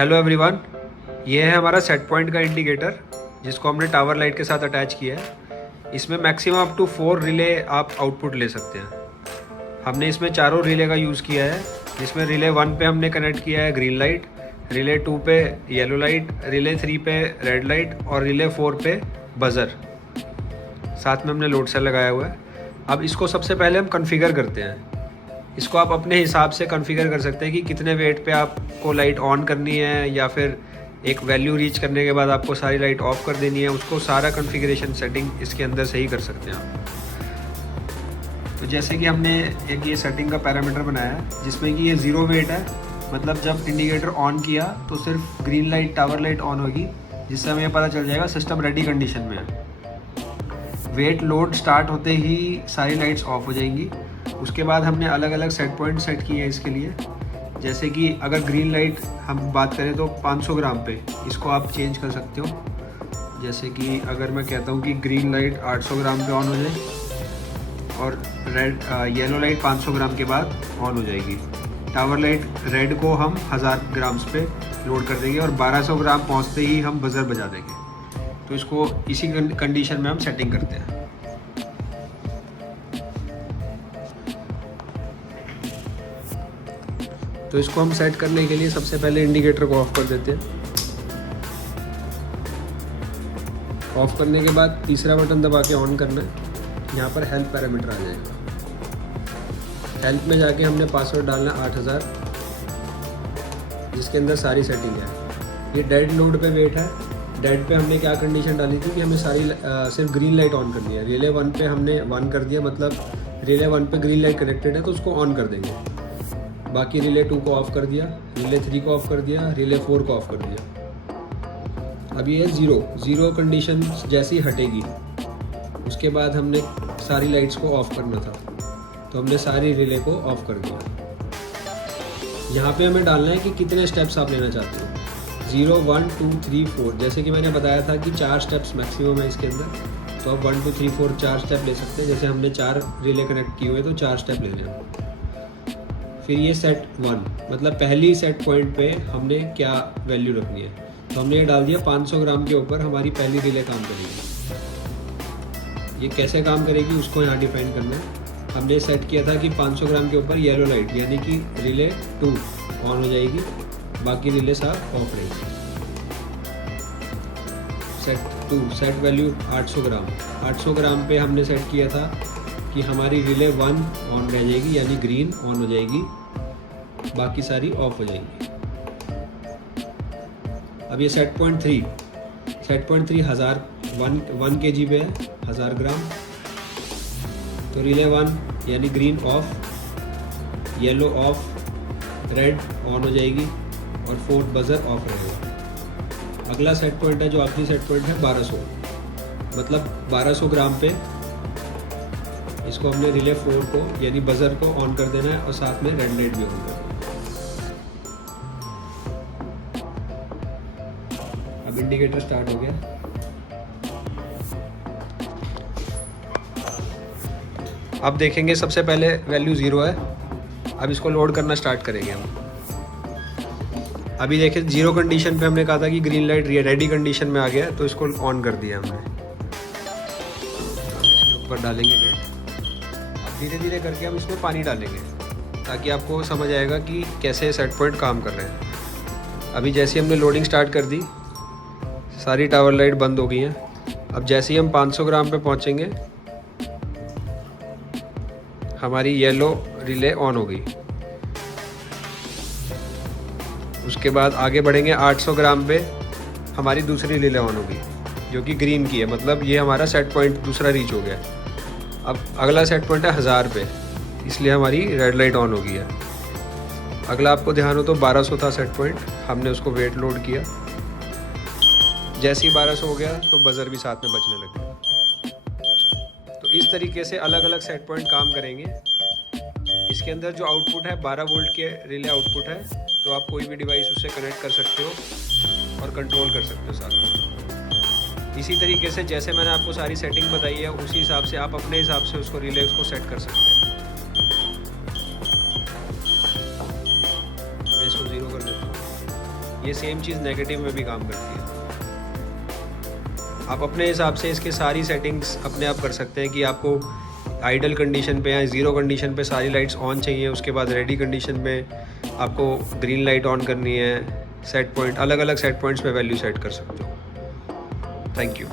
Hello everyone, ये है हमारा सेट पॉइंट का इंडिकेटर जिसको हमने टावर लाइट के साथ अटैच किया है। इसमें मैक्सिमम अप टू 4 रिले आप आउटपुट ले सकते हैं। हमने इसमें चारों रिले का यूज़ किया है, जिसमें रिले 1 पे हमने कनेक्ट किया है ग्रीन लाइट, रिले 2 पे येलो लाइट, रिले 3 पे रेड लाइट और रिले 4 पे बज़र। साथ में हमने लोड सेल लगाया हुआ है। अब इसको सबसे पहले हम कॉन्फ़िगर करते हैं। इसको आप अपने हिसाब से कॉन्फ़िगर कर सकते हैं कि कितने वेट पे आपको लाइट ऑन करनी है, या फिर एक वैल्यू रीच करने के बाद आपको सारी लाइट ऑफ कर देनी है। उसको सारा कॉन्फ़िगरेशन सेटिंग इसके अंदर से ही कर सकते हैं आप। तो जैसे कि हमने एक ये सेटिंग का पैरामीटर बनाया है जिसमें कि ये 0 वेट है, मतलब जब इंडिकेटर ऑन किया तो सिर्फ green light tower light on होगी, जिससे हमें पता चल जाएगा सिस्टम रेडी कंडीशन में है। वेट लोड स्टार्ट होते ही सारी लाइट्स ऑफ हो जाएंगी। उसके बाद हमने अलग अलग सेट पॉइंट सेट किए हैं इसके लिए। जैसे कि अगर ग्रीन लाइट हम बात करें तो 500 ग्राम पे इसको आप चेंज कर सकते हो। जैसे कि अगर मैं कहता हूँ कि ग्रीन लाइट 800 ग्राम पे ऑन हो जाए और येलो लाइट 500 ग्राम के बाद ऑन हो जाएगी। टावर लाइट रेड को हम 1000 ग्राम्स पे लोड कर देंगे और 1200 ग्राम पहुँचते ही हम बज़र बजा देंगे। तो इसको इसी कंडीशन में हम सेटिंग करते हैं। तो इसको हम सेट करने के लिए सबसे पहले इंडिकेटर को ऑफ कर देते हैं। ऑफ करने के बाद तीसरा बटन दबा के ऑन करना है। यहाँ पर हेल्प पैरामीटर आ जाएगा। हेल्प में जाके हमने पासवर्ड डालना 8000, जिसके अंदर सारी सेटिंग है। ये डेड लोड पे वेट है। डेड पे हमने क्या कंडीशन डाली थी कि हमें सारी सिर्फ ग्रीन लाइट ऑन करनी है। रिले 1 पे हमने 1 कर दिया, मतलब रिले 1 पे ग्रीन लाइट कनेक्टेड है तो उसको ऑन कर देंगे। बाकी रिले 2 को ऑफ़ कर दिया, रिले 3 को ऑफ़ कर दिया, रिले 4 को ऑफ़ कर दिया। अब ये 0 कंडीशन जैसी हटेगी उसके बाद हमने सारी लाइट्स को ऑफ़ करना था, तो हमने सारी रिले को ऑफ़ कर दिया। यहाँ पे हमें डालना है कि कितने स्टेप्स आप लेना चाहते हो। 0, 1, 2, 3, 4। जैसे कि मैंने बताया था कि 4 स्टेप्स मैक्सिमम है इसके अंदर, तो आप 1, 2, 3, 4 4 स्टेप ले सकते हैं। जैसे हमने 4 रिले कनेक्ट किए हुए तो 4 स्टेप लेने हैं। फिर ये सेट 1, मतलब पहली सेट पॉइंट पे हमने क्या वैल्यू रखनी है, तो हमने ये डाल दिया 500 ग्राम के ऊपर हमारी पहली रिले काम करेगी। ये कैसे काम करेगी उसको यहाँ डिफाइन करना है। हमने सेट किया था कि 500 ग्राम के ऊपर येलो लाइट यानी कि रिले 2 ऑन हो जाएगी, बाकी रिले सब ऑफ रहेगी। सेट 2 सेट वैल्यू 800 ग्राम। 800 ग्राम पे हमने सेट किया था कि हमारी रिले 1 ऑन रह जाएगी यानी ग्रीन ऑन हो जाएगी, बाकी सारी ऑफ हो जाएंगी। अब ये सेट पॉइंट 3 1 kg पे है, 1000 ग्राम। तो रिले 1 यानी green of, yellow of, red on हो जाएगी और 4 बज़र ऑफ रहेगा। अगला सेट पॉइंट है जो आखिरी सेट पॉइंट है 1200, मतलब 1200 ग्राम पे इसको हमने रिले 4 को यानी बज़र को ऑन कर देना है और साथ में रेड लाइट भी ऑन कर देना है। अब इंडिकेटर स्टार्ट हो गया। अब देखेंगे सबसे पहले वैल्यू 0 है। अब इसको लोड करना स्टार्ट करेंगे हम। अभी देखिए 0 कंडीशन पे हमने कहा था कि ग्रीन लाइट रेडी कंडीशन में आ गया, तो इसको ऑन कर दिया हमने। इसके ऊपर डालेंगे वेट। अब धीरे धीरे करके हम इसमें पानी डालेंगे ताकि आपको समझ आएगा कि कैसे सेट पॉइंट काम कर रहे हैं। अभी जैसे हमने लोडिंग स्टार्ट कर दी, सारी टावर लाइट बंद हो गई हैं। अब जैसे ही हम 500 ग्राम पे पहुंचेंगे हमारी येलो रिले ऑन हो गई। उसके बाद आगे बढ़ेंगे 800 ग्राम पे हमारी दूसरी रिले ऑन हो गई जो कि ग्रीन की है, मतलब ये हमारा सेट पॉइंट दूसरा रीच हो गया। अब अगला सेट पॉइंट है 1000 पे, इसलिए हमारी रेड लाइट ऑन हो गई है। अगला आपको ध्यान हो तो 1200 था सेट पॉइंट, हमने उसको वेट लोड किया। जैसे ही 1200 हो गया तो बज़र भी साथ में बजने लग गया। तो इस तरीके से अलग अलग सेट पॉइंट काम करेंगे। इसके अंदर जो आउटपुट है 12 वोल्ट के रिले आउटपुट है, तो आप कोई भी डिवाइस उससे कनेक्ट कर सकते हो और कंट्रोल कर सकते हो साथ में। इसी तरीके से जैसे मैंने आपको सारी सेटिंग बताई है उसी हिसाब से आप अपने हिसाब से उसको रिले को सेट कर सकते हैं। मैं इसको 0 कर देता हूँ। ये सेम चीज़ नेगेटिव में भी काम करती है। आप अपने हिसाब से इसके सारी सेटिंग्स अपने आप कर सकते हैं कि आपको आइडल कंडीशन पे या ज़ीरो कंडीशन पे सारी लाइट्स ऑन चाहिए, उसके बाद रेडी कंडीशन में आपको ग्रीन लाइट ऑन करनी है। सेट पॉइंट अलग अलग सेट पॉइंट्स पे वैल्यू सेट कर सकते हो। Thank you.